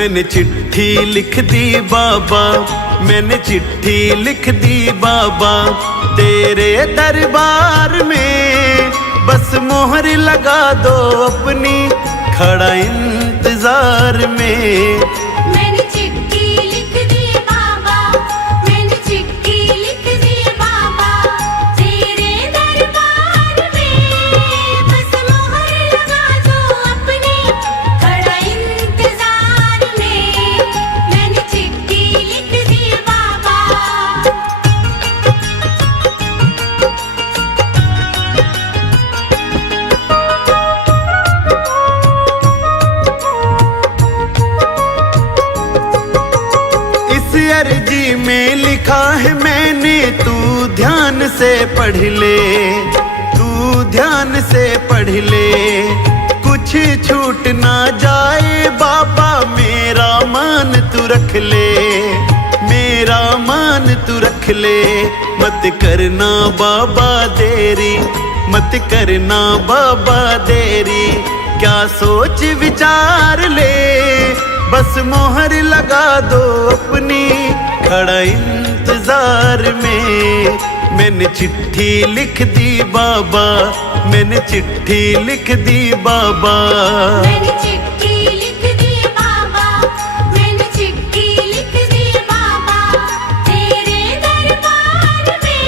मैंने चिट्ठी लिख दी बाबा, मैंने चिट्ठी लिख दी बाबा तेरे दरबार में, बस मोहर लगा दो अपनी, खड़ा इंतजार में। मैंने चिट्ठी लिख दी बाबा, मैंने चिट्ठी लिख दी बाबा तेरे दरबार में, बस मोहर लगा दो अपनी, खड़ा इंतजार में। मैंने चिट्ठी लिख दी बाबा। अर्जी में लिखा है मैंने, तू ध्यान से पढ़ ले, तू ध्यान से पढ़ ले, कुछ छूट ना जाए बाबा, मेरा मान तू रख ले, मेरा मान तू रख ले। मत करना बाबा देरी, मत करना बाबा देरी, क्या सोच विचार ले, बस मोहर लगा दो अपनी, खड़ा इंतजार में। मैंने चिट्ठी लिख दी बाबा, मैंने चिट्ठी लिख दी बाबा। मैंने चिट्ठी लिख दी बाबा, मैंने चिट्ठी लिख दी बाबा तेरे दरबार में,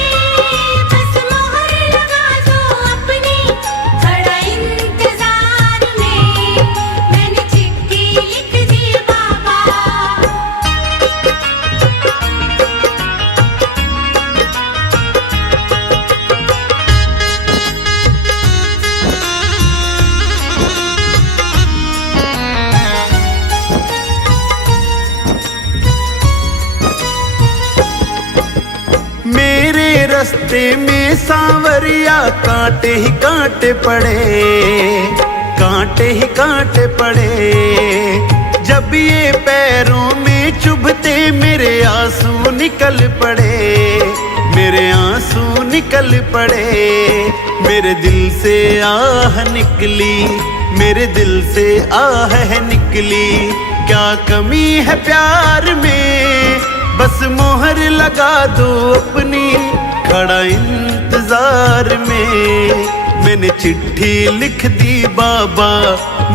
बस मोहर लगा दो अपनी, खड़ा इंतजार में। मैंने चिट्ठी लिख दी बाबा। मेरे रास्ते में सांवरिया कांटे ही कांटे पड़े, कांटे ही कांटे पड़े, जब ये पैरों में चुभते मेरे आंसू निकल पड़े, मेरे आंसू निकल पड़े। मेरे दिल से आह निकली, मेरे दिल से आह है निकली, क्या कमी है प्यार में, बस मोहर लगा दो अपनी, खड़ा इंतजार में। मैंने चिट्ठी लिख दी बाबा,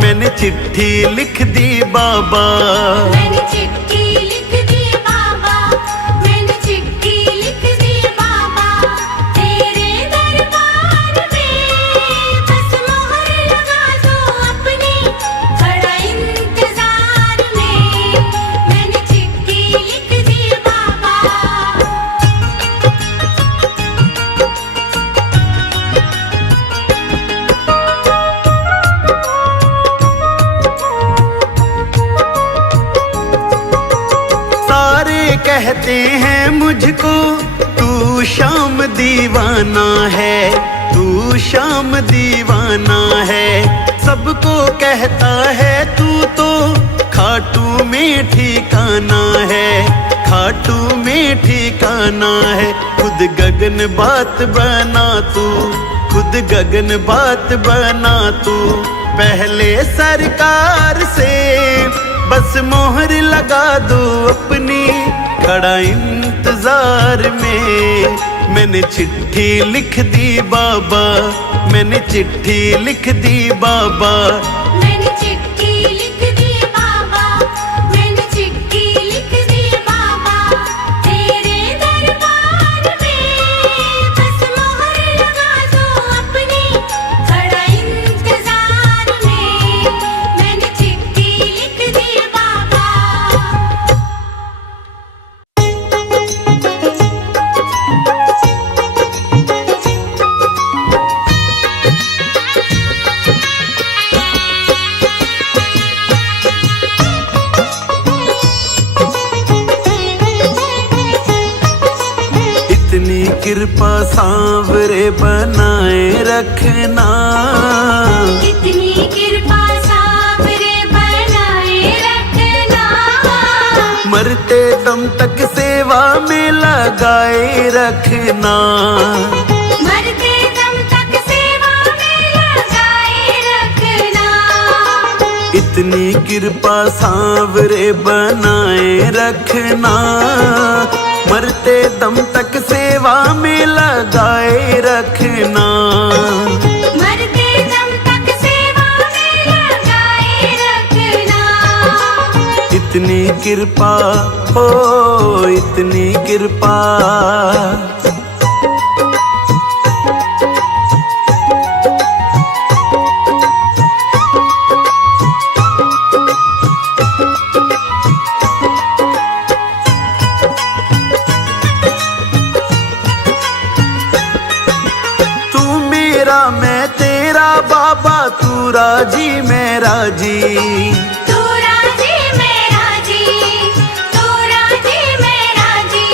मैंने चिट्ठी लिख दी बाबा। मैंने चिट्ठी लिख दी बाबा, मैंने चिट्ठी लिख दी बाबा तेरे दरबार में, बस मोहर लगा दो अपनी, खड़ा इंतजार में। मैंने चिट्ठी लिख दी बाबा। सारे कहते हैं मुझको तू शाम दीवाना है, तू शाम दीवाना है, सबको कहता है तू तो खाटू में ठिकाना है, खाटू में ठिकाना है। खुद गगन बात बना तू, खुद गगन बात बना तू, पहले सरकार से बस मोहर लगा दो अपनी, खड़ा इंतजार में। मैंने चिट्ठी लिख दी बाबा, मैंने चिट्ठी लिख दी बाबा। मैंने चिट्ठी लिख दी बाबा, मैंने चिट्ठी लिख दी बाबा तेरे दरबार में, बस मोहर लगा दो अपनी, खड़ा इंतजार में। मैंने चिट्ठी लिख दी बाबा। इतनी कृपा सांवरे बनाए रखना, इतनी कृपा सांवरे बनाए रखना, मरते दम तक सेवा में लगाए रखना, मरते दम तक सेवा में लगाए रखना। इतनी कृपा सांवरे बनाए रखना, मरते दम तक सेवा में लगाए रखना। मरते दम तक सेवा में लगाए रखना। इतनी कृपा हो इतनी कृपा। मैं तेरा बाबा, तू राजी मैं राजी। तू राजी मैं राजी, तू राजी मैं राजी।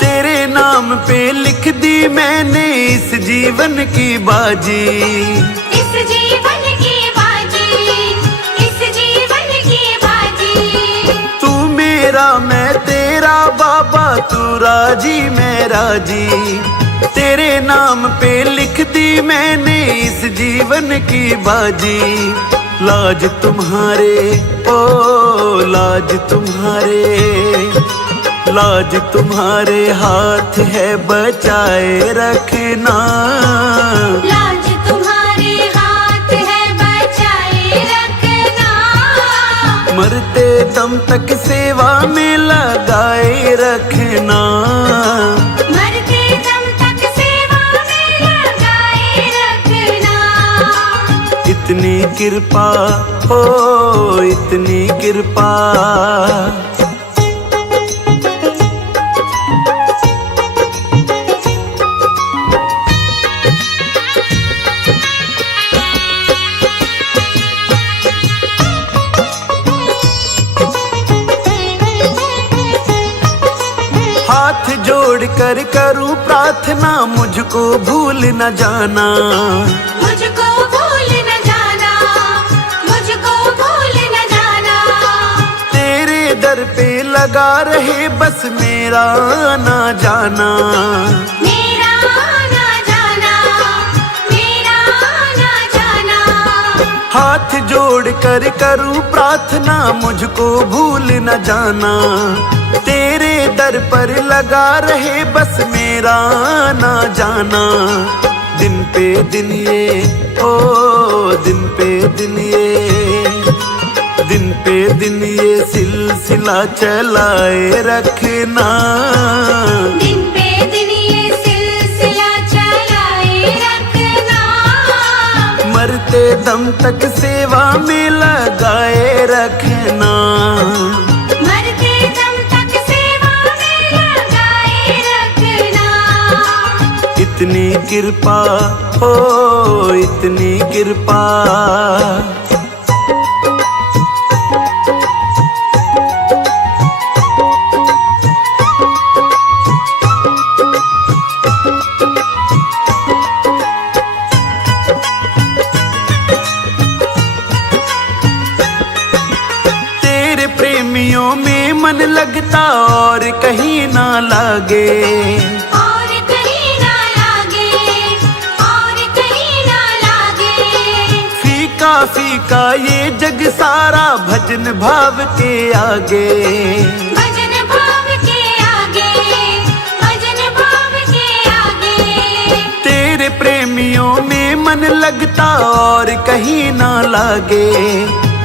तेरे नाम पे लिख दी मैंने इस जीवन की बाजी। इस जीवन की बाजी, इस जीवन की बाजी। तू मेरा मैं तेरा बाबा, तू राजी मैं राजी। तेरे नाम पे लिख दी मैंने इस जीवन की बाजी। लाज तुम्हारे ओ लाज तुम्हारे, लाज तुम्हारे हाथ है बचाए रखना। लाज तुम्हारे हाथ है बचाए रखना। मरते दम तक सेवा में लगाए रखना। इतनी कृपा हो इतनी कृपा। हाथ जोड़ कर करूं प्रार्थना, मुझको भूल न जाना। मुझको भूल न जाना, मुझको भूल न जाना। तेरे दर पे लगा रहे बस मेरा ना जाना। मेरा ना जाना, मेरा ना जाना। हाथ जोड़ कर करूं प्रार्थना, मुझको भूल न जाना। तेरे दर पर लगा रहे बस मेरा ना जाना। दिन पे दिन ये ओ दिन पे दिन ये, दिन पे दिन ये सिलसिला चलाए रखना। दिन पे दिन ये सिलसिला चलाए रखना। मरते दम तक सेवा में लगाए रखना। मरते दम तक सेवा में लगाए रखना। इतनी कृपा हो इतनी कृपा। तेरे प्रेमियों में मन लगता और कहीं ना लागे। और कहीं ना लागे, और कहीं ना लागे। फीका फीका ये जग सारा भजन भाव के आगे। भजन भाव के आगे, भजन भाव के आगे। तेरे प्रेमियों में मन लगता और कहीं ना लागे।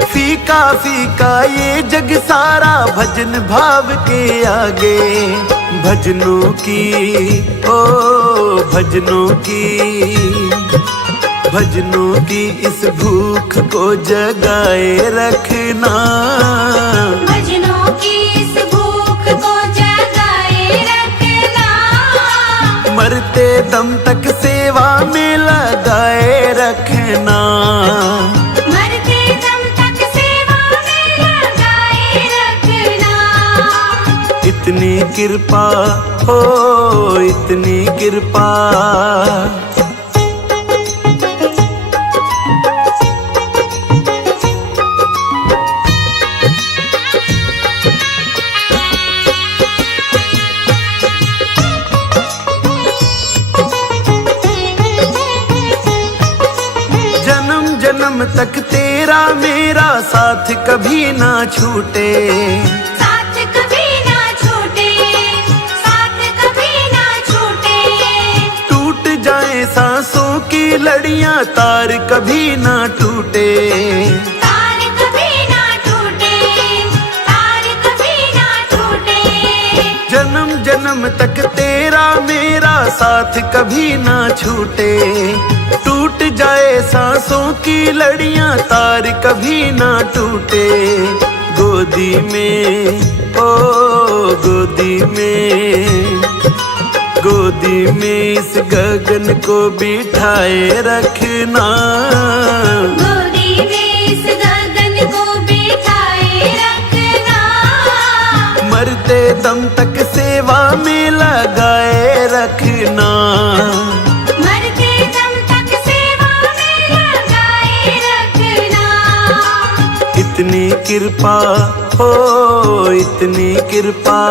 फीका फीका ये जग सारा भजन भाव के आगे। भजनों की ओ भजनों की, भजनों की इस भूख को जगाए रखना। भजनों की इस भूख को जगाए रखना। मरते दम तक सेवा में लगाए रखना। मरते दम तक सेवा में लगाए रखना। इतनी कृपा हो इतनी कृपा। जन्म तक तेरा मेरा साथ कभी ना छूटे, साथ कभी ना छूटे, साथ कभी ना छूटे। टूट जाए सांसों की लड़ियां तार कभी ना टूटे, तार कभी ना टूटे, तार कभी ना टूटे। जन्म जन्म तक तेरा मेरा साथ कभी ना छूटे, टूट जाए सांसों की लड़ियां तार कभी ना टूटे। गोदी में ओ गोदी में, गोदी में इस गगन को बिठाए रखना, गोदी में इस गगन को बिठाए रखना। मरते दम तक सेवा में लगाए रखना, मरते दम तक सेवा में लगाए रखना। इतनी कृपा हो इतनी कृपा।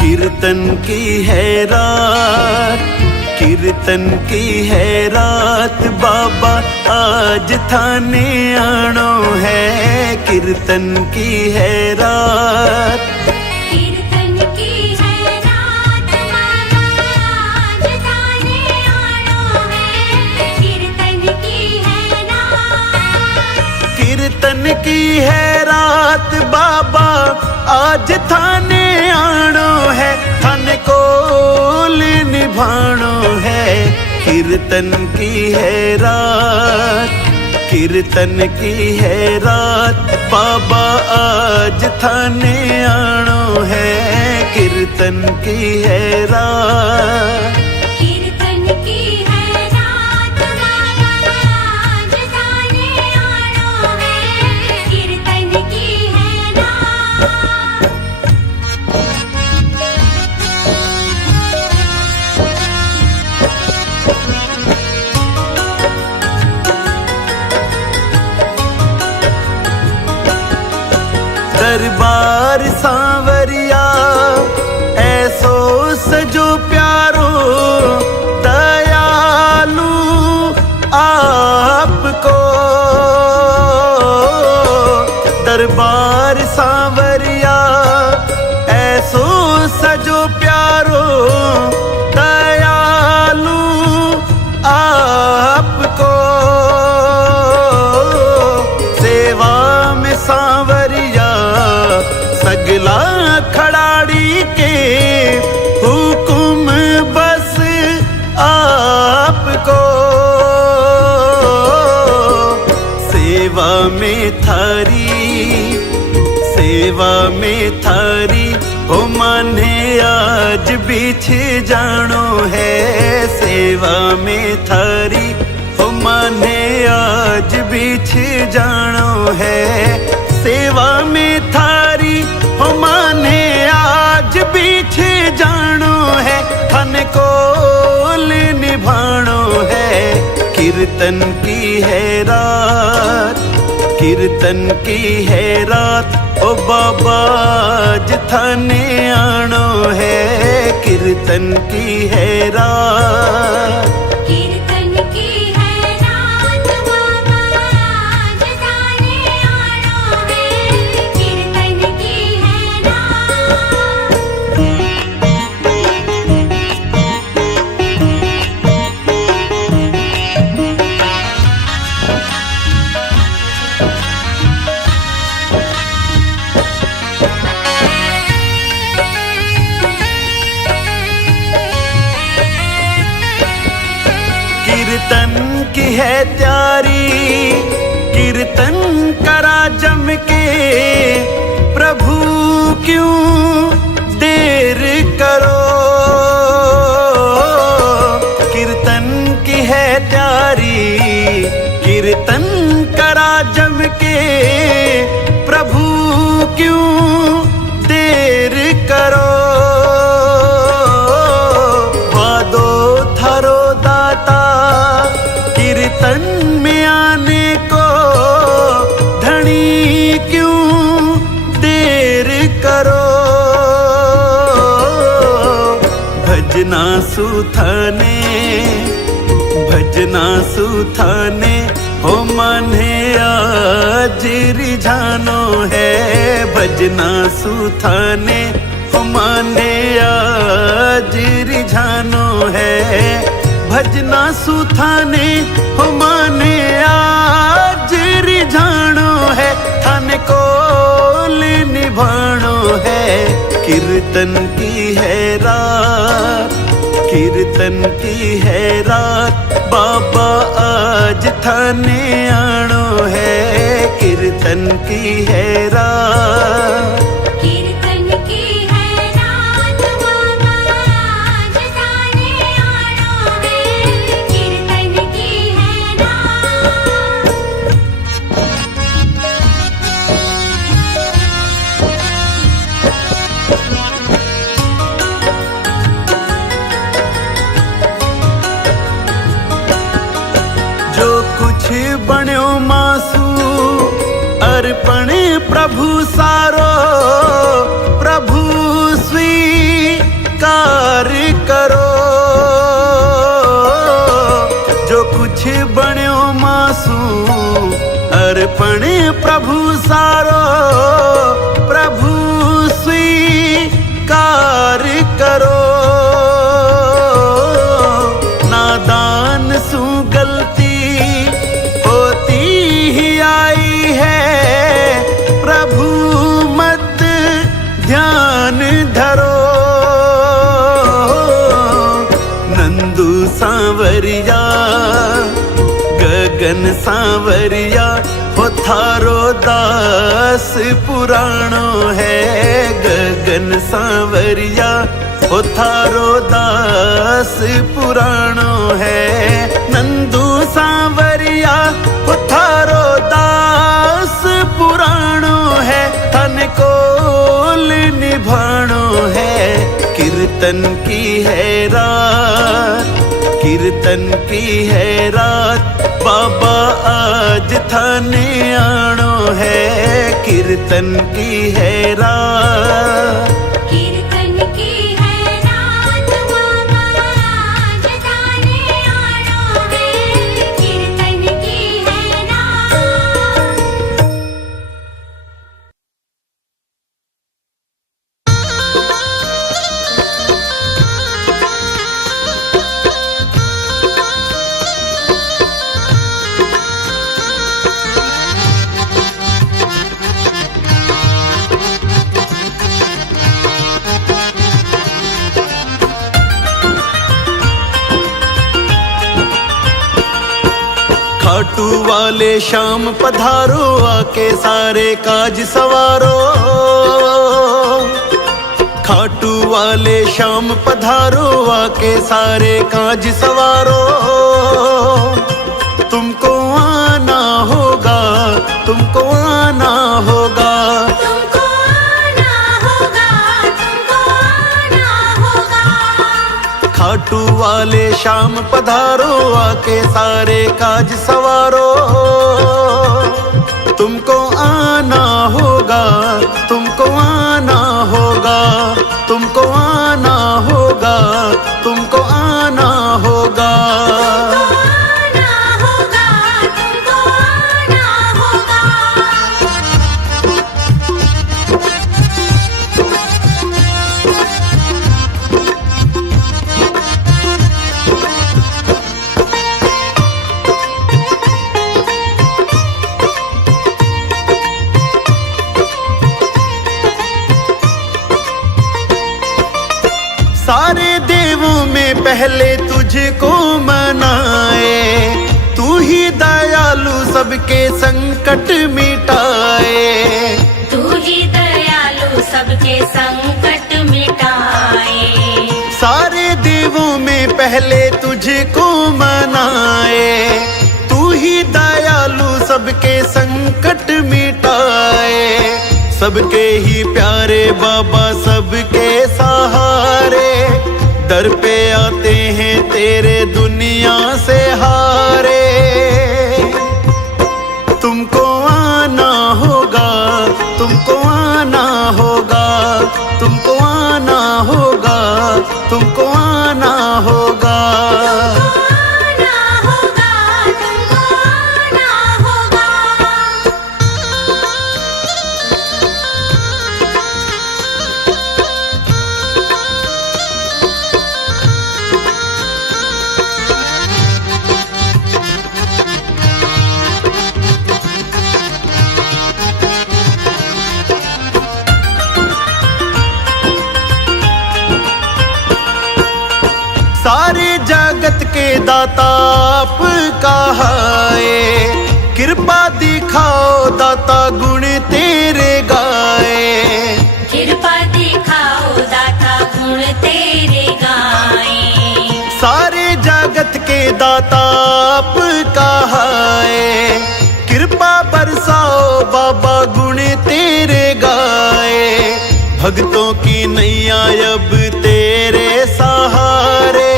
कीर्तन की है रात, कीर्तन की है रात, बाबा आज थाने आनो है। कीर्तन की है रात, कीर्तन की है रात, बाबा आज थाने आनो है। कीर्तन की है रात, कीर्तन की है रात, बाबा आज थाने आनो है। थाने कोल निभानो है। कीर्तन की है रात, कीर्तन की है रात, बाबा आज थाने आनो है। कीर्तन की है रात, कीर्तन की है रात, बाबा आज थाने आनो है। कीर्तन की है रात। दरबार सांवरिया ऐसो सजो प्यारो, दयालु आपको। दरबार सांवरिया ऐसो सजो प्यारो, दयालु आपको। सेवा में सांवरिया सगला खड़ाड़ी के, हुकुम बस आपको। सेवा में थारी, सेवा में थारी, हो माने आज बिछ जानो है। सेवा में थारी, हो माने आज बिछ जानो है। सेवा में थारी, हो माने आज बिछ जानो है। थन कोल निभानो है। कीर्तन की है रात, कीर्तन की है रात, ओ बाबा आज थाने आनो है। कीर्तन की है रात, कीर्तन की है रात, बाबा आज थाने आनो है। कीर्तन की है रात। कीर्तन की है त्यारी, कीर्तन करा जम के। प्रभु क्यों देर करो, कीर्तन की है त्यारी, कीर्तन करा जम के। प्रभु क्यों देर करो, भजना सुथाने भजना सुथाने हो माने आज रिझानो है भजना सुथाने हो माने आज रिझानो है भजना सुथाने हो माने आज रिझानो है थाने को निभानो है कीर्तन की है रात कीर्तन की है रात बाबा आज थाने आनो है कीर्तन की है रात कीर्तन की है रात बाबा आज थाने आनो है कीर्तन की है रात जो कुछ बण्यो मासू अर्पण प्रभु सारो प्रभु स्वीकार करो जो कुछ बण्यो मासू अर्पण प्रभु सारो प्रभु स्वीकार करो नादान सु गलती होती ही आई है प्रभु मत ध्यान धरो नंदू सांवरिया गगन सांवरिया हो थारो दास पुराणो है गगन सांवरिया हो थारो दास पुराणो है नंदू सांवरिया हो थारो दास पुराणो है तन कोल निभाणो है कीर्तन की है रात कीर्तन की है रात बाबा आज थाने आनो है कीर्तन की है रात कीर्तन की है रात बाबा आज थाने आनो है कीर्तन की है रात खाटू वाले शाम पधारो आके सारे काज सवारो खाटू वाले शाम पधारो आके सारे काज सवारो तुमको आना होगा तुमको आना होगा तुमको आना होगा तुमको आना होगा खाटू वाले शाम पधारो आके सारे काज सवारो तुमको आना होगा तुमको आना होगा तुमको आना होगा तुमको आना होगा आना होगा तुमको आना होगा सारे देवों में पहले तुझको मनाए तू ही दयालु सबके संकट मिटाए तू ही दयालु सबके संकट मिटाए सारे देवों में पहले तुझको मनाए तू ही दयालु सबके संकट मिटाए सबके ही प्यारे बाबा सबके सहारे दर पे आते हैं तेरे दुनिया से हारे तुमको आना होगा तुमको आना होगा तुमको आना होगा तुम तुमको आना होगा। आना होगा, तुमको आना होगा। सारे जगत के दाता आपका है, कृपा दिखाओ दाता गुण तेरे गाए। कृपा दिखाओ दाता गुण तेरे गाए। सारे जगत के दाता आपका है, कृपा बरसाओ बाबा गुण तेरे गाए। भक्तों की नैया अब तेरे सहारे,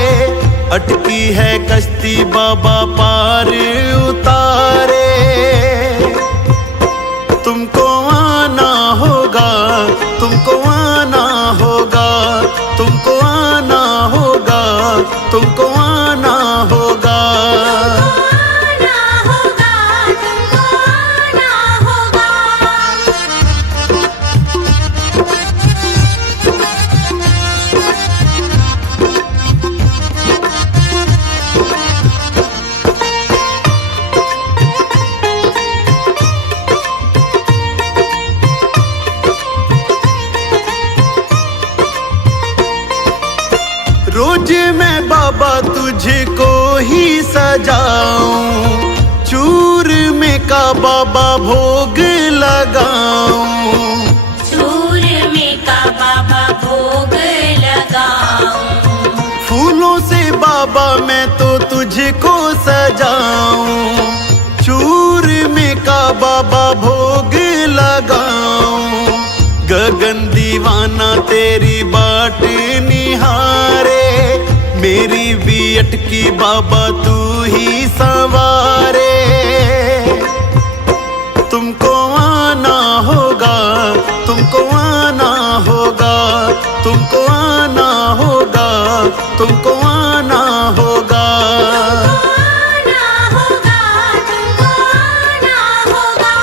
अटकी है कश्ती बाबा पार उतारे। तुमको आना होगा, तुमको आना होगा, तुमको आना होगा, तुमको आना होगा। आना होगा, तुमको आना होगा। रोज मैं बाबा तुझको ही सजाऊं, चूर में का बाबा भोग लगाऊं। चूर में का बाबा भोग लगाऊं। फूलों से बाबा मैं तो तुझको सजाऊं, चूर में का बाबा भोग लगाऊं। गगन दीवाना तेरी बाट निहारे, मेरी भी अटकी बाबा तू ही संवारे। तुमको आना होगा, तुमको आना होगा, तुमको आना होगा, तुमको आना होगा। आना होगा, तुमको आना होगा।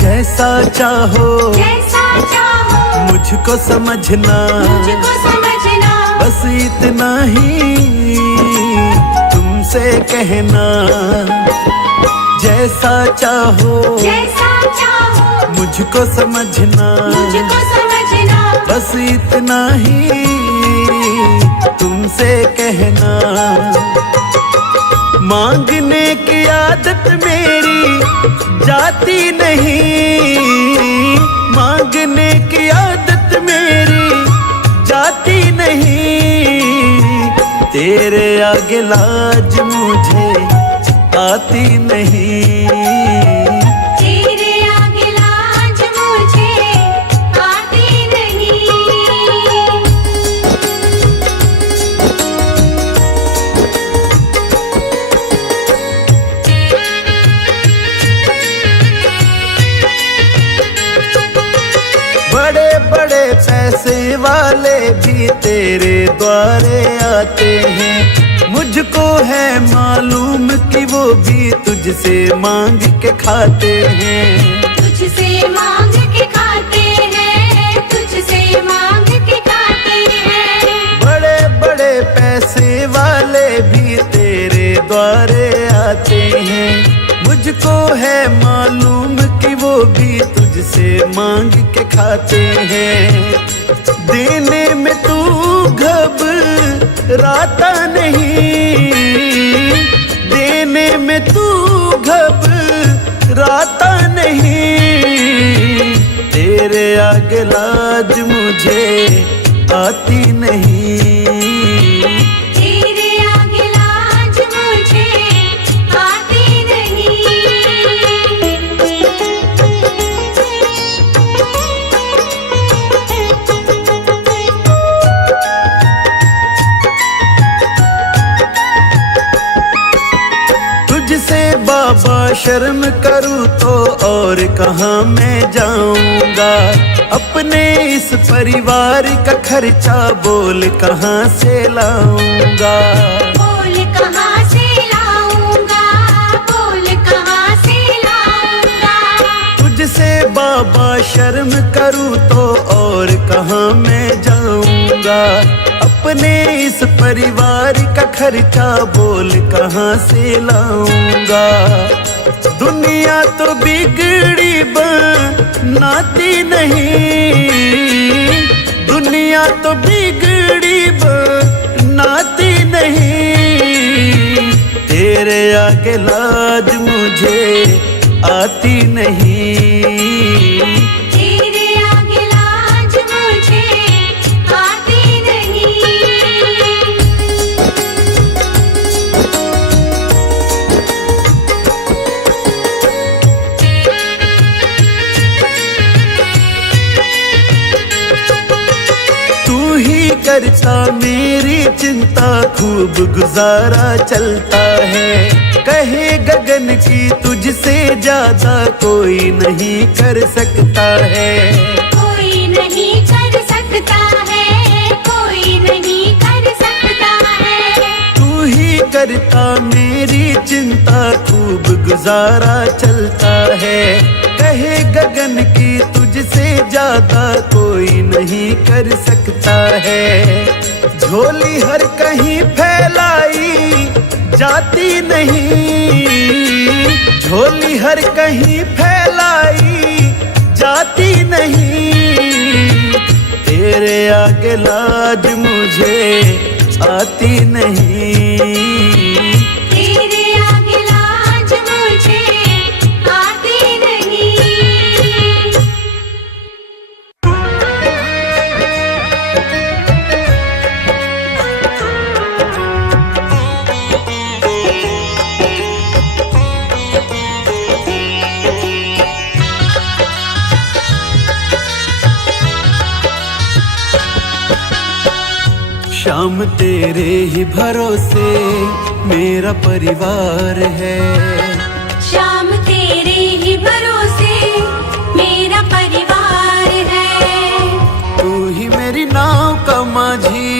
जैसा चाहो जैसा चाहो मुझको समझना, मुझको समझना। बस इतना ही तुमसे कहना। जैसा चाहो जैसा चाहो मुझको समझना, मुझको समझना। बस इतना ही तुमसे कहना। मांगने की आदत मेरी जाती नहीं, मांगने की आदत मेरी जाती नहीं। तेरे आगे लाज मुझे आती नहीं। तेरे आगे लाज मुझे आती नहीं। बड़े बड़े पैसे वाले भी तेरे द्वारे आते हैं, मुझको है मालूम कि वो भी तुझसे मांग के खाते हैं। तुझसे मांग के खाते हैं, तुझसे मांग के खाते हैं। बड़े बड़े पैसे वाले भी तेरे द्वारे आते हैं, मुझको है मालूम कि वो भी तुझसे मांग के खाते हैं। देने में तू घबराता नहीं, देने में तू घबराता नहीं। तेरे आगे लाज मुझे आती नहीं। तेरे आगे लाज मुझे आती नहीं। बाबा शर्म करूँ तो और कहाँ मैं जाऊंगा। अपने इस परिवार का खर्चा बोल कहाँ से लाऊंगा। बोल कहाँ से लाऊंगा, बोल कहाँ से लाऊंगा। तुझसे बाबा शर्म करूँ तो और कहाँ मैं जाऊंगा। अपने इस परिवार का खर्चा बोल कहाँ से लाऊंगा। दुनिया तो बिगड़ी बनाती नहीं, दुनिया तो बिगड़ी बनाती नहीं। तेरे आगे लाज मुझे आती नहीं। तेरे आगे लाज मुझे आती नहीं। तू ही करता मेरी चिंता, खूब गुजारा चलता है। कहे गगन की तुझसे ज्यादा कोई नहीं कर सकता है। कोई नहीं कर सकता है, कोई नहीं कर सकता है। तू ही करता मेरी चिंता, खूब गुजारा चलता है। कहे गगन की तुझसे ज्यादा कोई नहीं कर सकता है। झोली हर कहीं फैलाई जाती नहीं, झोली हर कहीं फैलाई जाती नहीं। तेरे आगे लाज मुझे आती नहीं। तेरे आगे लाज मुझे आती नहीं। शाम तेरे ही भरोसे मेरा परिवार है। शाम तेरे ही भरोसे मेरा परिवार है। तू ही मेरी नाव का माझी,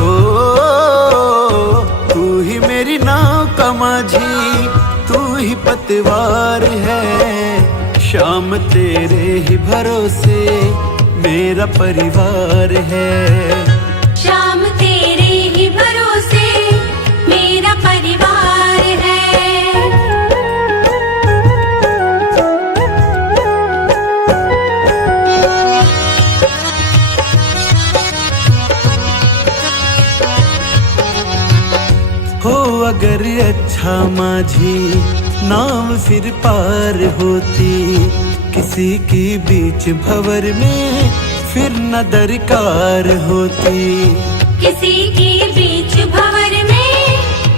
ओ तू ही मेरी नाव का माझी, तू ही पतवार है। शाम तेरे ही भरोसे मेरा परिवार है। शाम तेरे ही भरोसे मेरा परिवार है। हो अगर अच्छा माझी नाव फिर पार होती, किसी की बीच भंवर में फिर न दरकार होती। किसी की बीच भंवर में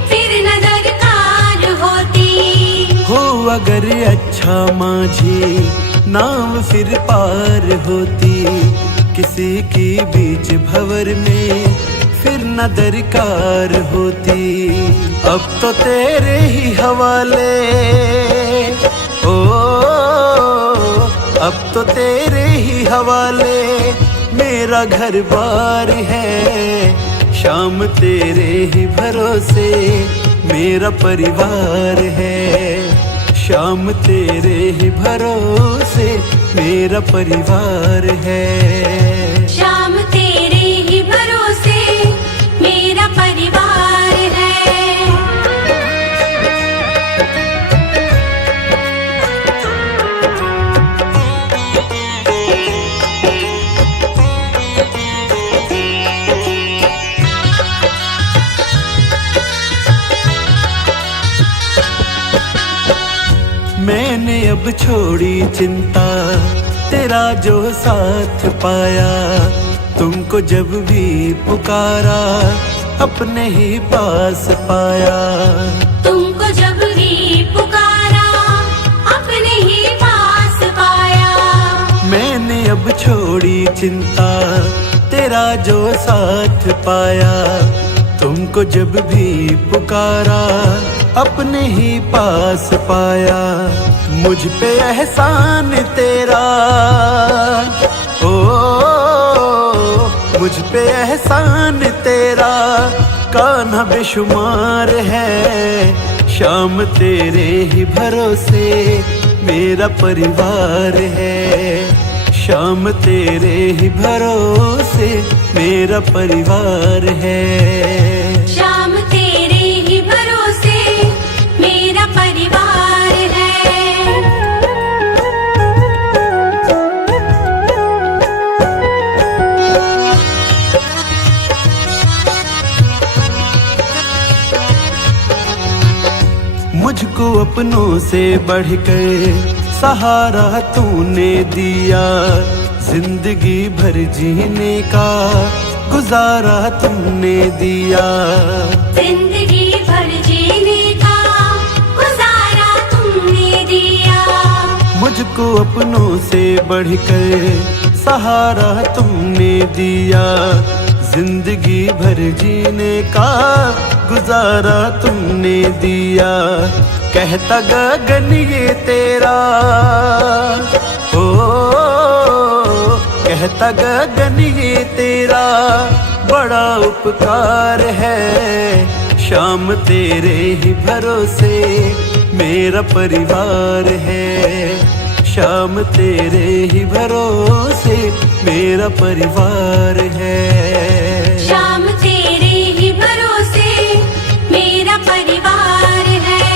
फिर न दरकार होती। हो अगर अच्छा माझी नाव फिर पार होती, किसी की बीच भंवर में फिर न दरकार होती। अब तो तेरे ही हवाले, ओ अब तो तेरे ही हवाले मेरा घर बार है। शाम तेरे ही भरोसे मेरा परिवार है। शाम तेरे ही भरोसे मेरा परिवार है। शाम तेरे ही भरोसे मेरा परिवार है। मैंने अब छोड़ी चिंता, तेरा जो साथ पाया। तुमको जब भी पुकारा अपने ही पास पाया। तुमको जब भी पुकारा अपने ही पास पाया। मैंने अब छोड़ी चिंता, तेरा जो साथ पाया। तुमको जब भी पुकारा अपने ही पास पाया, मुझ पे एहसान तेरा। ओ मुझ पे एहसान तेरा कान्हा बेशुमार है। शाम तेरे ही भरोसे मेरा परिवार है। शाम तेरे ही भरोसे मेरा परिवार है। शाम तेरे ही भरोसे मेरा परिवार है। मुझको अपनों से बढ़कर सहारा तूने दिया। जिंदगी भर जीने का गुजारा तुमने दिया। जिंदगी भर जीने का गुजारा तुमने दिया। मुझको अपनों से बढ़कर सहारा तुमने दिया। जिंदगी भर जीने का गुजारा तुमने दिया। कहता गगन ये तेरा, ओ कहता गगन ये तेरा बड़ा उपकार है। शाम तेरे ही भरोसे मेरा परिवार है। शाम तेरे ही भरोसे मेरा परिवार है। शाम तेरे ही भरोसे मेरा परिवार है।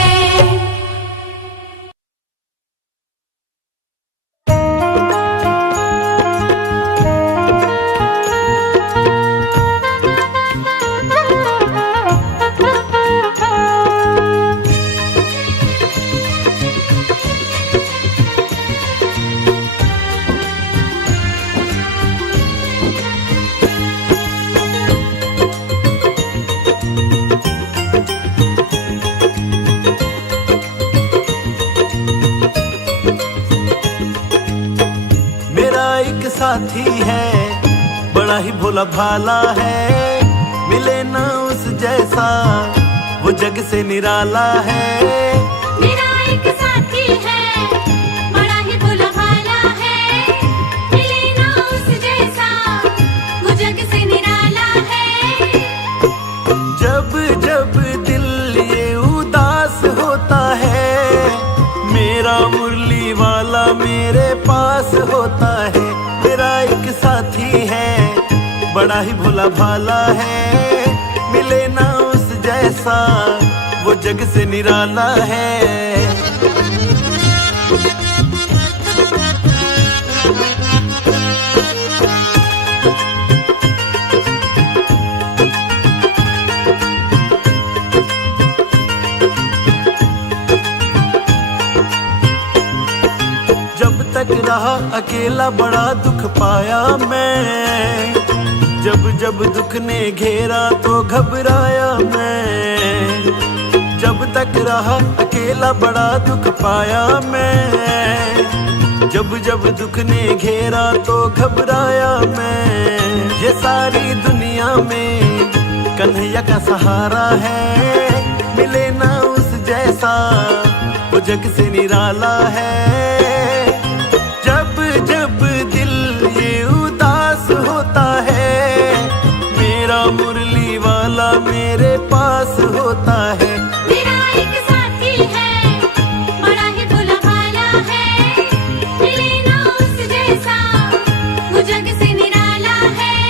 एक साथी है बड़ा ही भोला भाला है। मिले ना उस जैसा वो जग से निराला है। मेरा एक साथी है बड़ा ही भोला भाला है। मिले ना उस जैसा वो जग से निराला है। जब जब दिल ये उदास होता है, मेरा मुरली वाला मेरे पास होता है। मेरा एक साथी है बड़ा ही भोला भाला है। मिले ना उस जैसा वो जग से निराला है। जब तक रहा अकेला बड़ा दुख पाया मैं। जब जब दुख ने घेरा तो घबराया मैं। जब तक रहा अकेला बड़ा दुख पाया मैं। जब जब दुख ने घेरा तो घबराया मैं। ये सारी दुनिया में कन्हैया का सहारा है। मिले ना उस जैसा वो जग से निराला है। जब जब दिल ये उदास होता है, मेरा मुरली वाला मेरे पास होता है। मेरा एक साथी है बड़ा ही भोला भाला है। मिले ना उस जैसा वो जग से निराला है।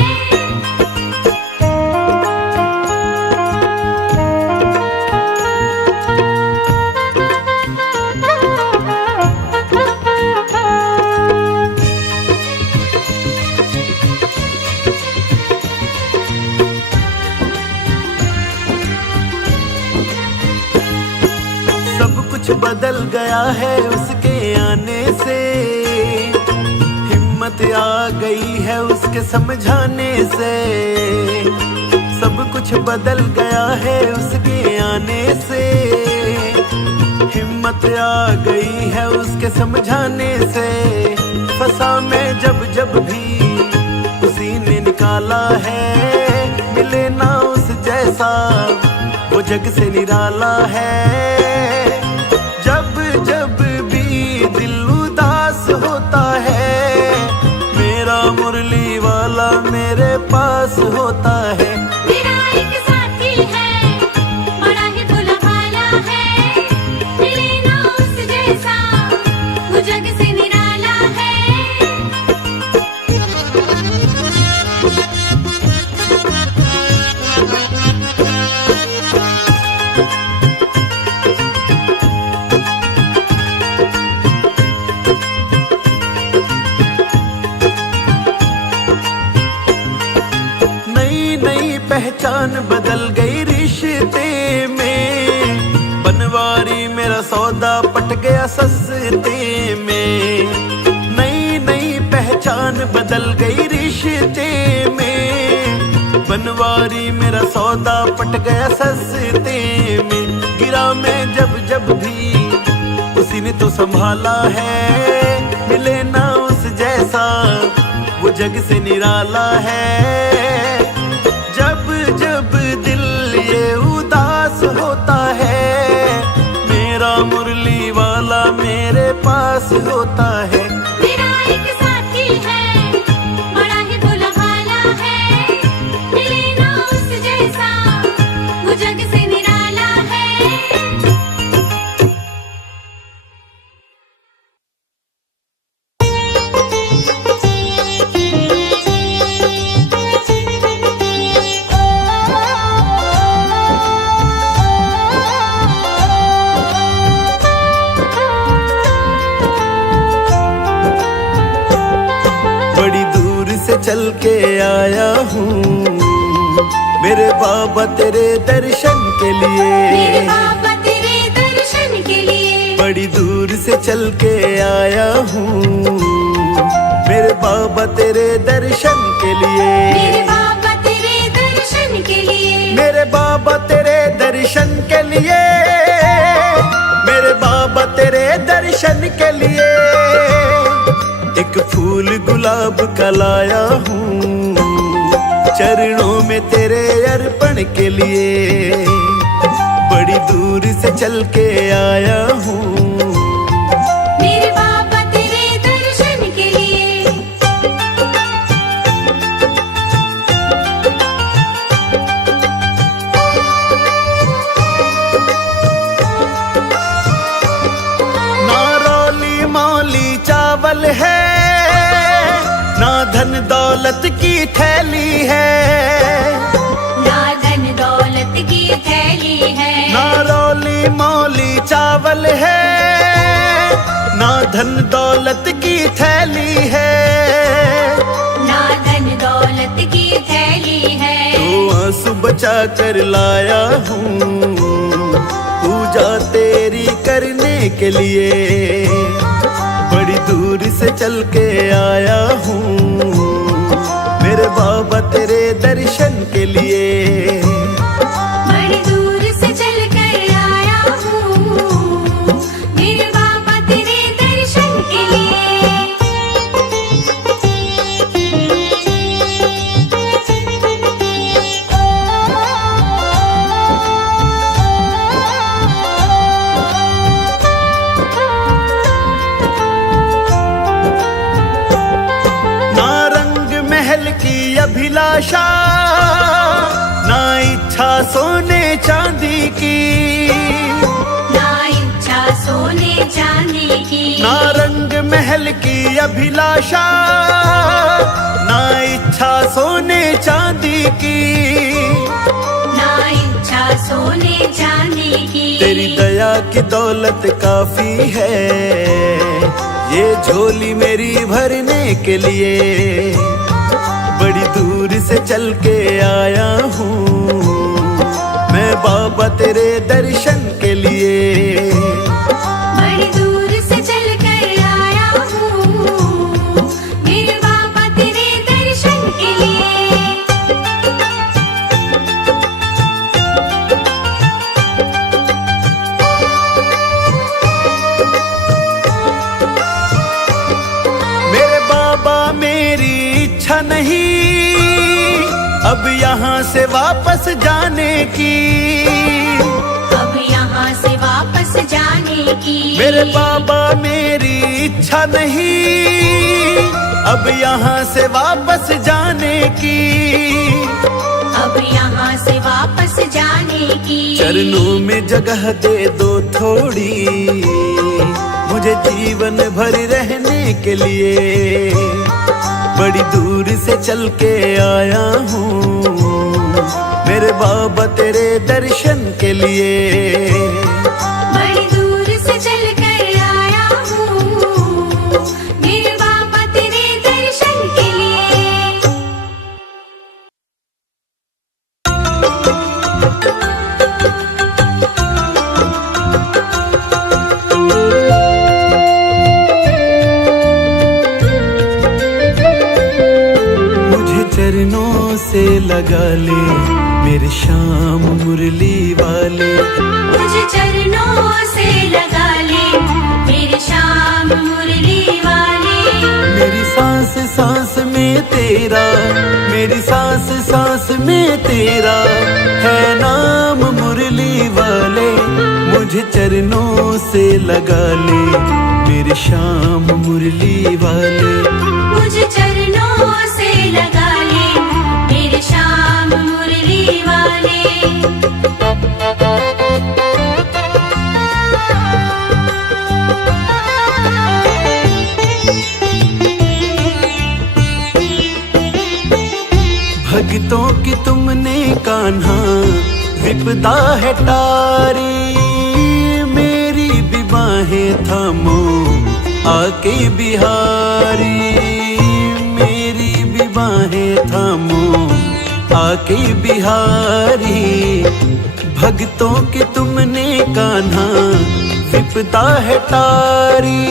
कुछ बदल गया है उसके आने से। हिम्मत आ गई है उसके समझाने से। सब कुछ बदल गया है उसके आने से। हिम्मत आ गई है उसके समझाने से। फंसा मैं जब जब भी उसी ने निकाला है। मिले ना उस जैसा वो जग से निराला है। जब जब भी दिल उदास होता है, मेरा मुरली वाला मेरे पास होता है। मेरा एक साथी है, बड़ा ही भोला भाला है, मिले ना उस जैसा, वो जग से निराला है। नई नई पहचान बदल गई रिश्ते में, बनवारी मेरा सौदा पट गया सस्ते में। नई नई पहचान बदल गई रिश्ते में, बनवारी मेरा सौदा पट गया सस्ते में। गिरा मैं जब जब भी उसी ने तो संभाला है, मिले ना उस जैसा, वो जग से निराला है। जब जब दिल ये उदास होता है, मेरा मुरली वाला मेरे पास होता है। मेरा एक साथी है, बड़ा ही भोला भाला है, मिले ना उस जैसा, वो जग से निराला है। बड़ी दूर से चल के आया हूँ मेरे बाबा तेरे दर्शन के मेरे लिए। बाबा तेरे दर्शन के लिए, बड़ी दूर से चल के आया हूँ मेरे बाबा तेरे दर्शन के लिए। मेरे बाबा तेरे दर्शन के लिए, मेरे बाबा तेरे दर्शन के लिए, मेरे बाबा तेरे दर्शन के लिए। एक फूल गुलाब का लाया हूँ चरणों में तेरे अर्पण के लिए। बड़ी दूर से चल के आया हूँ मेरे बाबा तेरे दर्शन के लिए। ना रोली मौली चावल है, ना धन दौलत की थैली है। ना धन दौलत की थैली है, ना रोली मौली चावल है, ना धन दौलत की थैली है। ना धन दौलत की थैली है। तो आंसू बचा कर लाया हूँ पूजा तेरी करने के लिए। बड़ी दूर से चल के आया हूँ मेरे बाबा तेरे दर्शन के लिए। बड़ी दूर से चल कर आया हूँ मेरे बाबा तेरे दर्शन के लिए। ना रंग महल की अभिलाषा, ना इच्छा सोने चांदी की। ना इच्छा सोने चांदी की, ना रंग महल की अभिलाषा, ना इच्छा सोने चांदी की। ना इच्छा सोने चांदी की। तेरी दया की दौलत काफी है ये झोली मेरी भरने के लिए। बड़ी दूर से चल के आया हूँ मैं बाबा तेरे दर्शन के लिए। बड़ी दूर से चल कर आया हूँ मेरे बाबा तेरे दर्शन के लिए। मेरे बाबा मेरी इच्छा नहीं अब यहाँ से वापस जाने की, अब यहाँ से वापस जाने की मेरे बाबा मेरी इच्छा नहीं, अब यहाँ से वापस जाने की, अब यहाँ से वापस जाने की चरणों में जगह दे दो थोड़ी, मुझे जीवन भर रहने के लिए, बड़ी दूर से चल के आया हूँ मेरे बाबा तेरे दर्शन के लिए। बड़ी दूर से चल कर आया हूँ मेरे बाबा तेरे दर्शन के लिए। मुझे चरणों से लगा ले मेरे श्याम मुरली वाले, मुझे चरणों से लगा ले मेरे श्याम मुरली वाले। मेरी सांस सांस में तेरा, मेरी सांस सांस में तेरा है नाम मुरली वाले। मुझे चरणों से लगा ले मेरे श्याम मुरली वाले, मुझे चरणों से लगा ले मेरे श्याम मुरली वाले। भक्तों की तुमने कान्हा विपदा है टारी, मेरी भी बाहें थामो आके बिहारी, मेरी भी बाहें थामो आके बिहारी। भक्तों की तुमने कान्हा विपदा है टारी,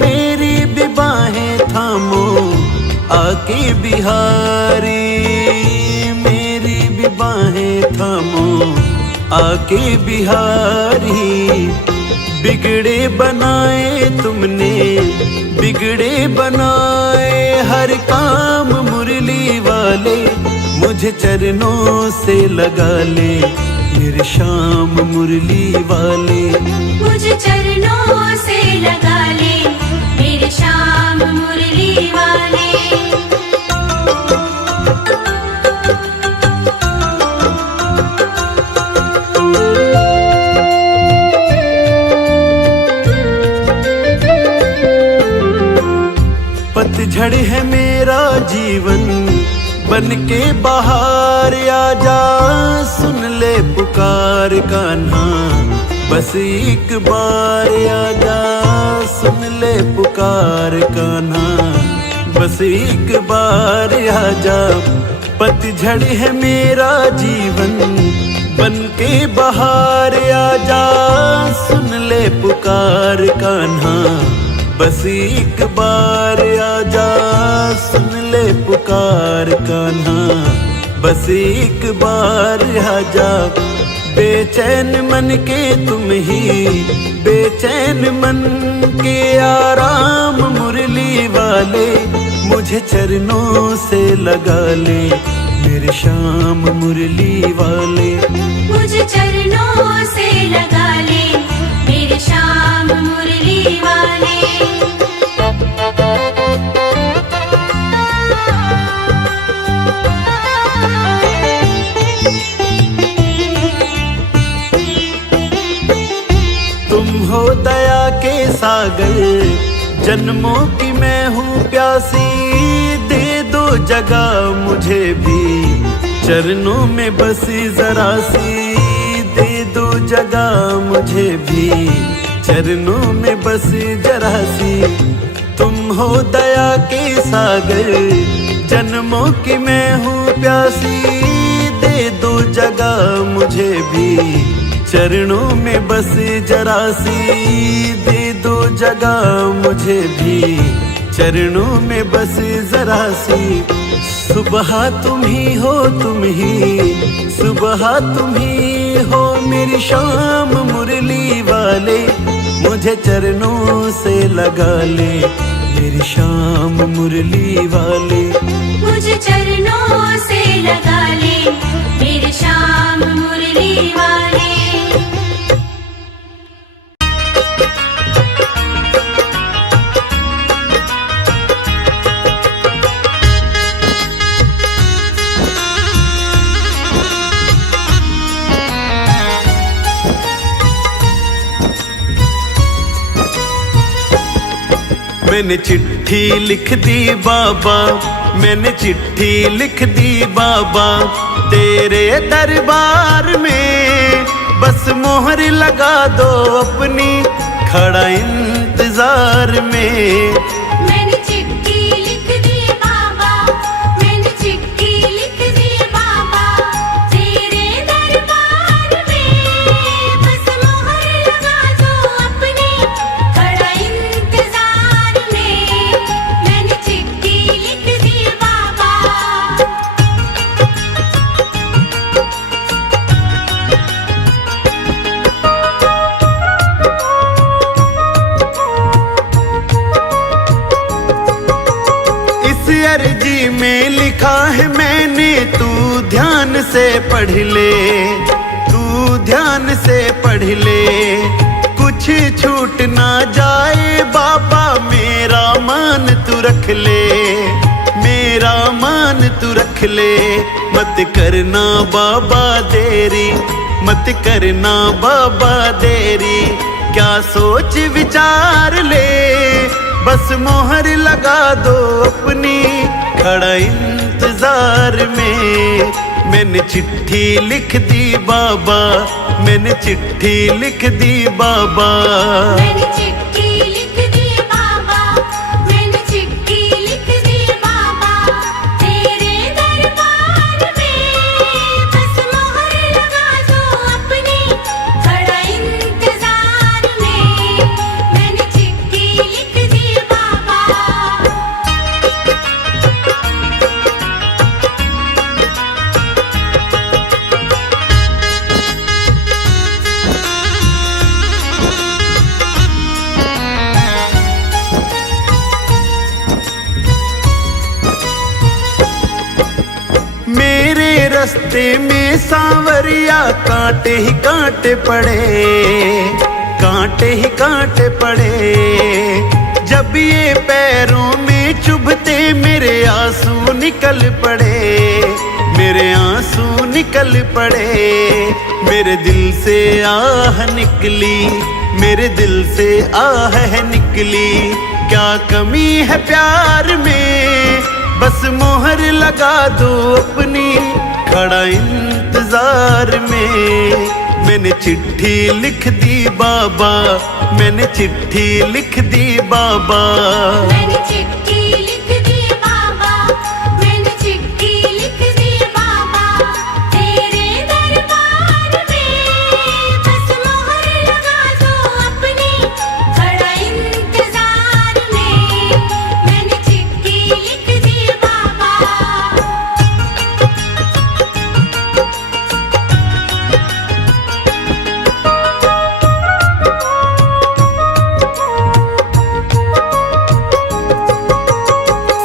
मेरी भी बाहें थामो आके बिहारी, मेरी भी बाहें थामो आके बिहारी। बिगड़े बनाए तुमने, बिगड़े बनाए हर काम मुरली वाले। मुझे चरणों से लगा ले मेरे श्याम मुरली वाले, मुझे चरणों से लगा ले मेरे श्याम मुरली वाले। पतझड़ है मेरा जीवन बन के बाहर आजा, सुन ले पुकार कान्हा बस एक बार आजा, सुन ले पुकार कान्हा बस एक बार आजा। पतझड़ है मेरा जीवन बन के बाहर आजा, सुन ले पुकार कान्हा बस एक बार आजा, सुन ले पुकार कान्हा बस एक बार आजा। बेचैन मन के तुम ही, बेचैन मन के आराम मुरली वाले। मुझे चरणों से लगा ले मेरे श्याम मुरली वाले, मुझे चरणों से लगा ले मेरे श्याम मुरली वाले। तुम हो दया के सागर, जन्मों की मैं हूँ प्यासी। दे दो जगह मुझे भी चरणों में बसी जरा सी, दे दो जगह मुझे भी चरणों में बसी जरा सी। तुम हो दया के सागर, जन्मों की मैं हूँ प्यासी। दे दो जगह मुझे भी चरणों में बस जरा सी, दे दो जगह मुझे भी चरणों में बस जरा सी। सुबह तुम ही हो, तुम ही सुबह तुम ही हो मेरी शाम मुरली वाले। मुझे चरणों से लगा ले मेरी शाम मुरली वाले, मुझे चरणों से मैंने चिट्ठी लिख दी बाबा, मैंने चिट्ठी लिख दी बाबा तेरे दरबार में, बस मोहर लगा दो अपनी, खड़ा इंतजार में। मैंने चिट्ठी लिख दी बाबा, मैंने चिट्ठी लिख दी बाबा तेरे दरबार में, बस मोहर लगा दो अपनी, खड़ा इंतजार में। मैंने चिट्ठी लिख दी बाबा। अर्जी में लिखा है मैंने, तू ध्यान से पढ़ ले, तू ध्यान से पढ़ ले, कुछ छूट ना जाए बाबा, मेरा मान तू रख ले, मेरा मान तू रख ले। मत करना बाबा देरी, मत करना बाबा देरी, क्या सोच विचार ले, बस मोहर लगा दो अपनी, खड़ा इंतजार में। मैंने चिट्ठी लिख दी बाबा, मैंने चिट्ठी लिख दी बाबा। मैंने चिट्ठी लिख दी बाबा, मैंने चिट्ठी लिख दी बाबा तेरे दरबार में, बस मोहर लगा दो अपनी, खड़ा इंतजार में। मैंने चिट्ठी लिख दी बाबा। मेरे रास्ते में सांवरिया कांटे ही कांटे पड़े, कांटे ही कांटे पड़े, जब ये पैरों में चुभते मेरे आंसू निकल पड़े, मेरे आंसू निकल पड़े। मेरे दिल से आह निकली, मेरे दिल से आह निकली, क्या कमी है प्यार में, बस मोहर लगा दो अपनी, खड़ा इंतजार में। मैंने चिट्ठी लिख दी बाबा, मैंने चिट्ठी लिख दी बाबा। मैंने चिट्ठी लिख दी बाबा, मैंने चिट्ठी लिख दी बाबा तेरे दरबार में, बस मोहर लगा दो अपनी, खड़ा इंतजार में। मैंने चिट्ठी लिख दी बाबा।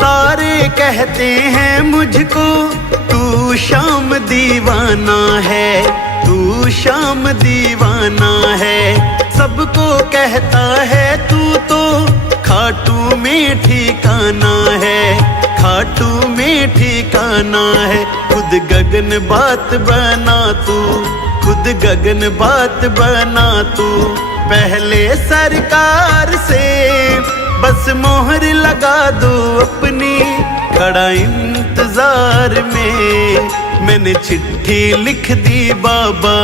सारे कहते हैं मुझको तू शाम दीवाना है, तू शाम दीवाना है, सबको कहता है तू तो खाटू में ठिकाना है, खाटू में ठिकाना है। खुद गगन बात बना तू, खुद गगन बात बना तू, पहले सरकार से बस मोहर लगा दो अपनी, खड़ा इंतजार में। मैंने चिट्ठी लिख दी बाबा,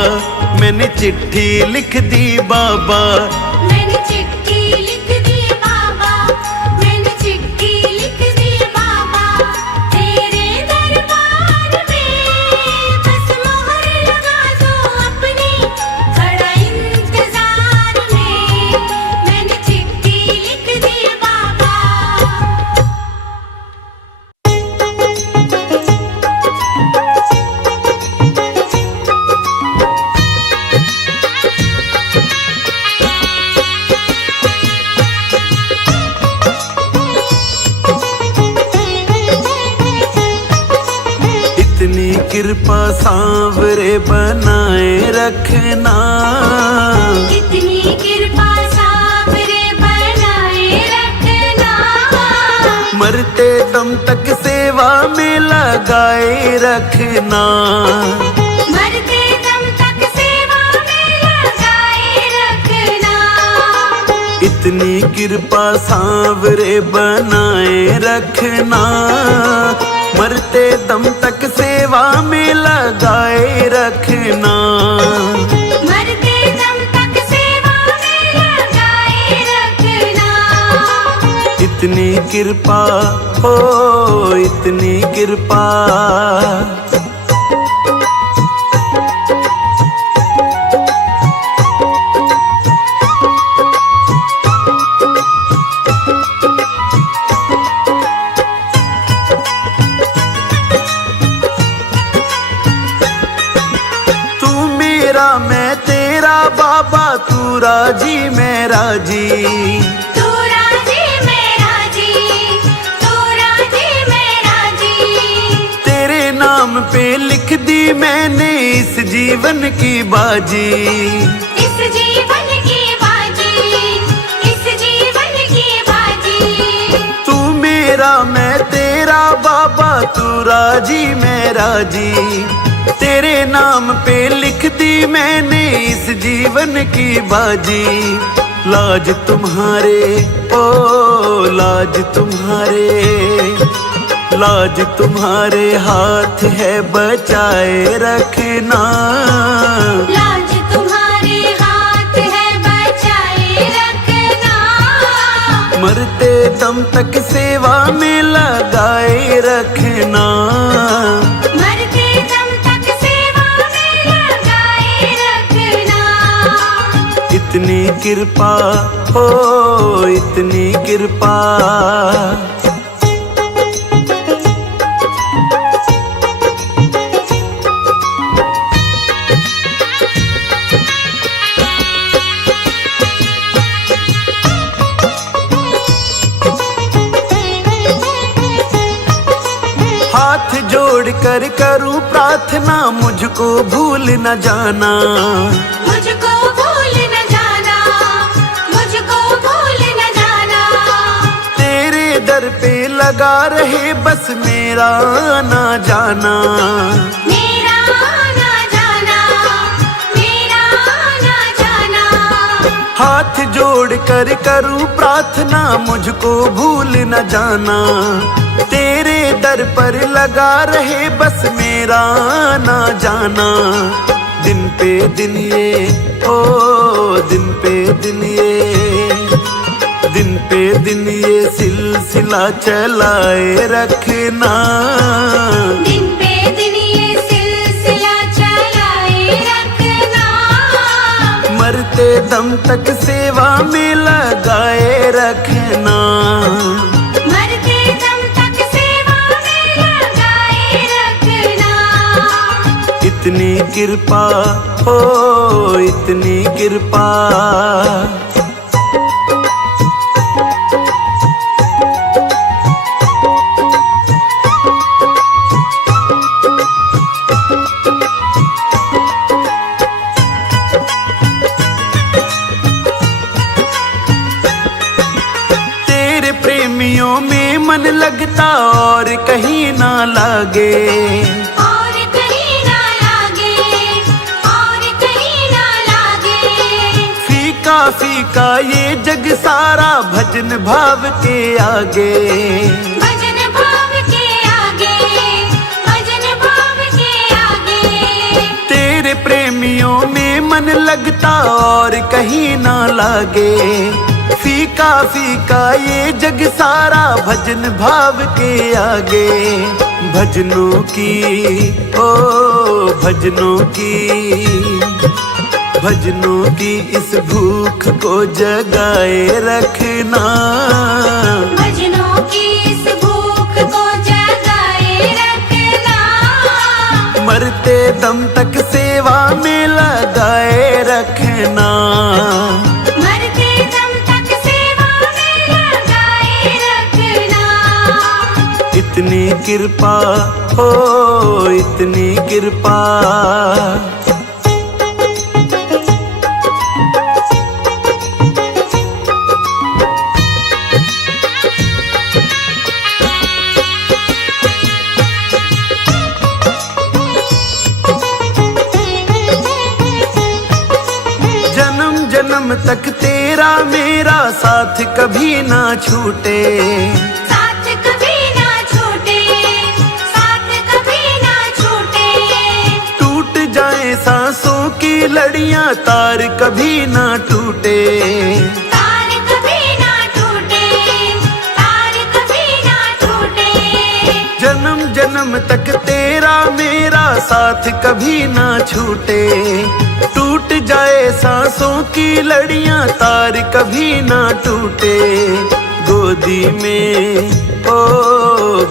मैंने चिट्ठी लिख दी बाबा। मैंने चिट्ठी लिख दी बाबा, मैंने चिट्ठी लिख दी बाबा तेरे दरबार में, बस मोहर लगा दो अपनी, खड़ा इंतजार में। मैंने चिट्ठी लिख दी बाबा। इतनी कृपा सांवरे बनाए रखना, इतनी कृपा सांवरे बनाए रखना, मरते दम तक सेवा में लगाए रखना। मरते दम तक सेवा में लगाए रखना। इतनी कृपा सांवरे बनाए रखना, मरते दम तक सेवा में लगाए रखना। मरते दम तक सेवा में लगाए रखना। इतनी कृपा हो इतनी कृपा। मैं तेरा बाबा, तू राजी मैं राजी। तू राजी मैं राजी, तू राजी मैं राजी। तेरे नाम पे लिख दी मैंने इस जीवन की बाजी। इस जीवन की बाजी, इस जीवन की बाजी। तू मेरा मैं तेरा बाबा, तू राजी मैं राजी। तेरे नाम पे लिख दी मैंने इस जीवन की बाजी। लाज तुम्हारे ओ लाज तुम्हारे, लाज तुम्हारे हाथ है बचाए रखना। लाज तुम्हारे हाथ है बचाए रखना। मरते दम तक सेवा में लगाए रखना। इतनी कृपा हो इतनी कृपा। हाथ जोड़ कर करूं प्रार्थना, मुझको भूल न जाना। मुझको भूल न जाना, मुझको भूल न जाना। तेरे दर पे लगा रहे बस मेरा ना जाना। मेरा ना जाना, मेरा ना जाना। हाथ जोड़ कर करूं प्रार्थना, मुझको भूल न जाना। तेरे दर पर लगा रहे बस मेरा ना जाना। दिन पे दिन ये ओ दिन पे दिन ये, दिन पे दिन ये सिलसिला चलाए रखना। दिन पे दिन ये सिलसिला चलाए रखना। मरते दम तक सेवा में लगाए रखना। मरते दम तक सेवा में लगाए रखना। इतनी कृपा हो इतनी कृपा। तेरे प्रेमियों में मन लगता और कहीं ना लागे। और कहीं ना लागे, और कहीं ना लागे। फीका फीका ये जग सारा भजन भाव के आगे। भजन भाव के आगे, भजन भाव के आगे। तेरे प्रेमियों में मन लगता और कहीं ना लागे। फीका फीका ये जग सारा भजन भाव के आगे। भजनों की ओ भजनों की, भजनों की इस भूख को जगाए रखना। भजनों की इस भूख को जगाए रखना। मरते दम तक सेवा में लगाए रखना। मरते दम तक सेवा में लगाए रखना। इतनी कृपा हो इतनी कृपा। जन्म जन्म तक तेरा तेरा मेरा साथ कभी ना छूटे, साथ कभी ना छूटे, साथ कभी ना छूटे। टूट जाए सांसों की लड़ियां तार कभी ना टूटे, तार कभी ना टूटे, तार कभी ना टूटे। जन्म जन्म तक तेरा मेरा साथ कभी ना छूटे, टूट जाए सांसों की लड़ियां तार कभी ना टूटे। गोदी में ओ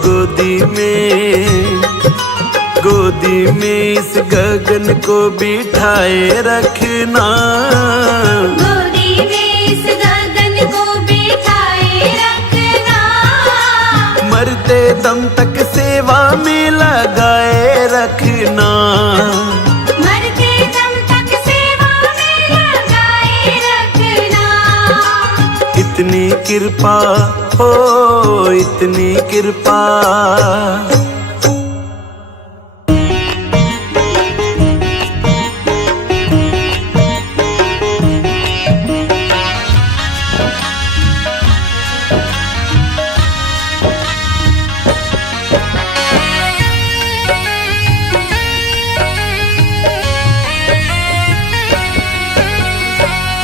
गोदी में, गोदी में इस गगन को बिठाए रखना, गोदी में इस गगन को बिठाए रखना। मरते दम तक सेवा में लगाए रखना, मरते दम तक सेवा में लगाए रखना। इतनी कृपा हो इतनी कृपा।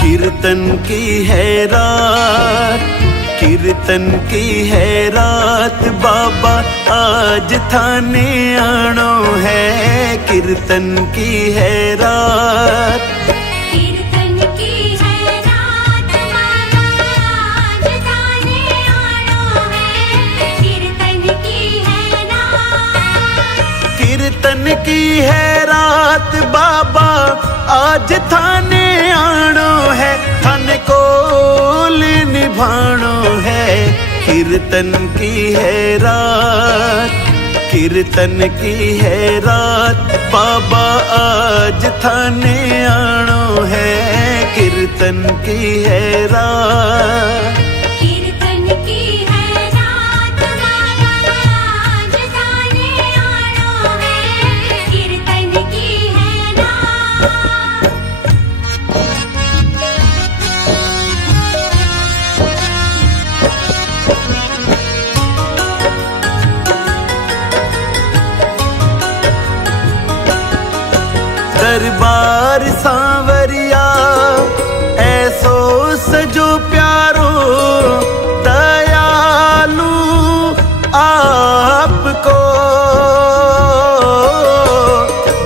कीर्तन की है रात, कीर्तन की है रात, बाबा आज थाने आनो है। कीर्तन की है रात, कीर्तन की है रात, बाबा आज थाने आनो है। कीर्तन की है रात, कीर्तन की है रात, बाबा आज थाने आनो है। थाने कोल निभानो है। कीर्तन की है रात, कीर्तन की है रात, बाबा आज थाने आनो है। कीर्तन की है रात, कीर्तन की है रात, बाबा आज थाने आनो है। कीर्तन की है रात। दरबार सांवरिया ऐसो सजो प्यारो, दयालु आपको।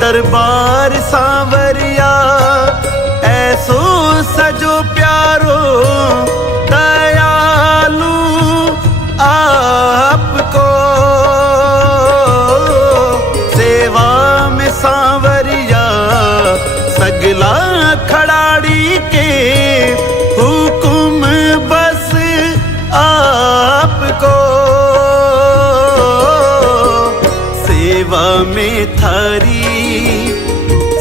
दरबार सांवरिया ऐसो सजो प्यारो, दयालु आपको। सेवा में सांवरिया सगला खड़ाड़ी के, हुकुम बस आपको। सेवा में थारी,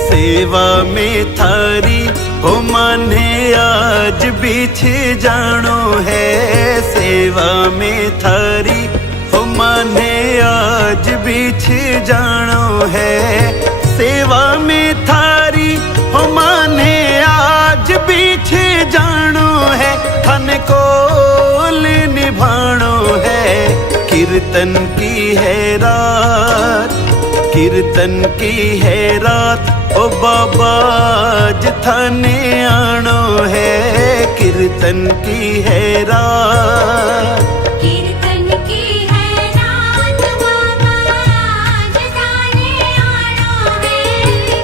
सेवा में थारी, हो माने आज बिछ जानो है। सेवा में थारी, हो माने आज बिछ जानो है। सेवा में थारी, हो माने आज बिछ जानो है। खन कोल निभानो है। कीर्तन की है रात, कीर्तन की है रात, ओ बाबा आज थाने आनो है। कीर्तन की है रात, कीर्तन की है रात, बाबा आज थाने आनो है।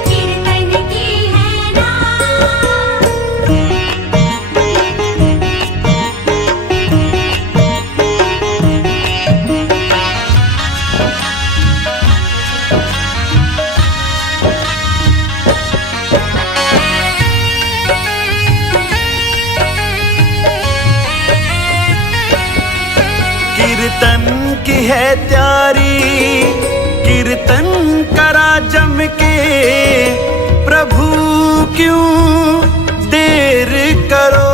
कीर्तन की है रात। कीर्तन की है त्यारी, कीर्तन करा जम के। प्रभु क्यों देर करो,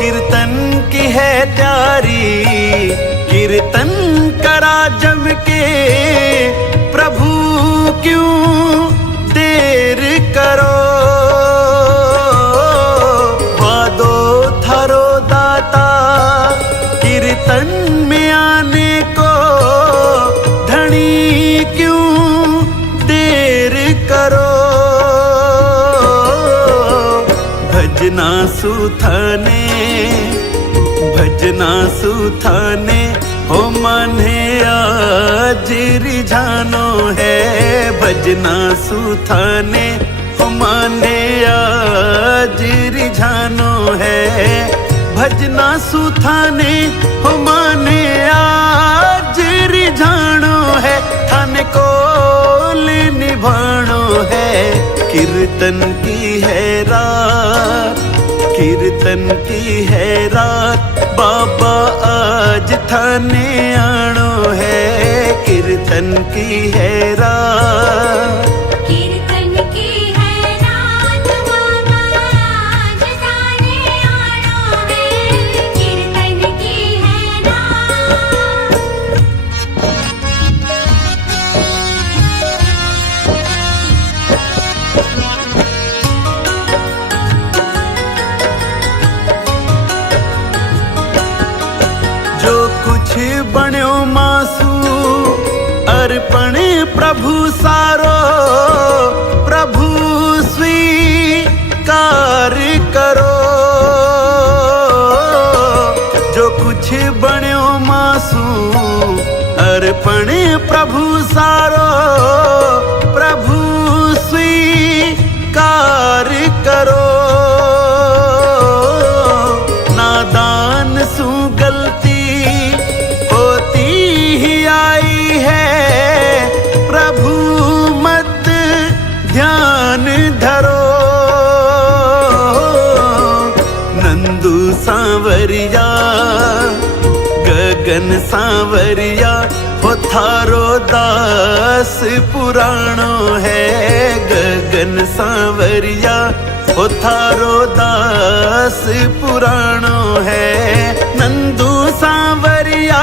कीर्तन की है त्यारी, कीर्तन करा जम के। प्रभु क्यों देर करो। भजना सुथाने भजना सुथाने हो माने आज रिझानो है भजना सुथाने हो माने आज रिझानो है भजना सुथाने हो माने आज रिझानो है थाने को निभानो है कीर्तन की है रात कीर्तन की है रात बाबा आज थाने आनो है कीर्तन की है रात कीर्तन की है रात बाबा आज थाने आनो है कीर्तन की है रात जो कुछ बण्यो मासू अर्पण प्रभु सारो प्रभु स्वीकार करो जो कुछ बण्यो मासू अर्पण प्रभु सारो प्रभु स्वीकार करो नादान सु गलती होती ही आई है प्रभु मत ध्यान धरो नंदू सांवरिया गगन सांवरिया हो थारो दास पुराणो है गगन सांवरिया हो थारो दास पुराणो है नंदू सांवरिया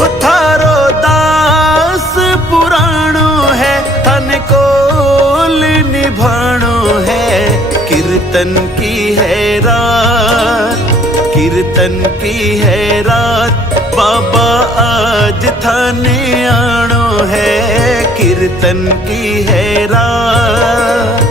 हो थारो दास पुराणो है थन कोल निभाणो है कीर्तन की है रात कीर्तन की है रात बाबा आज थाने आनो है कीर्तन की है रात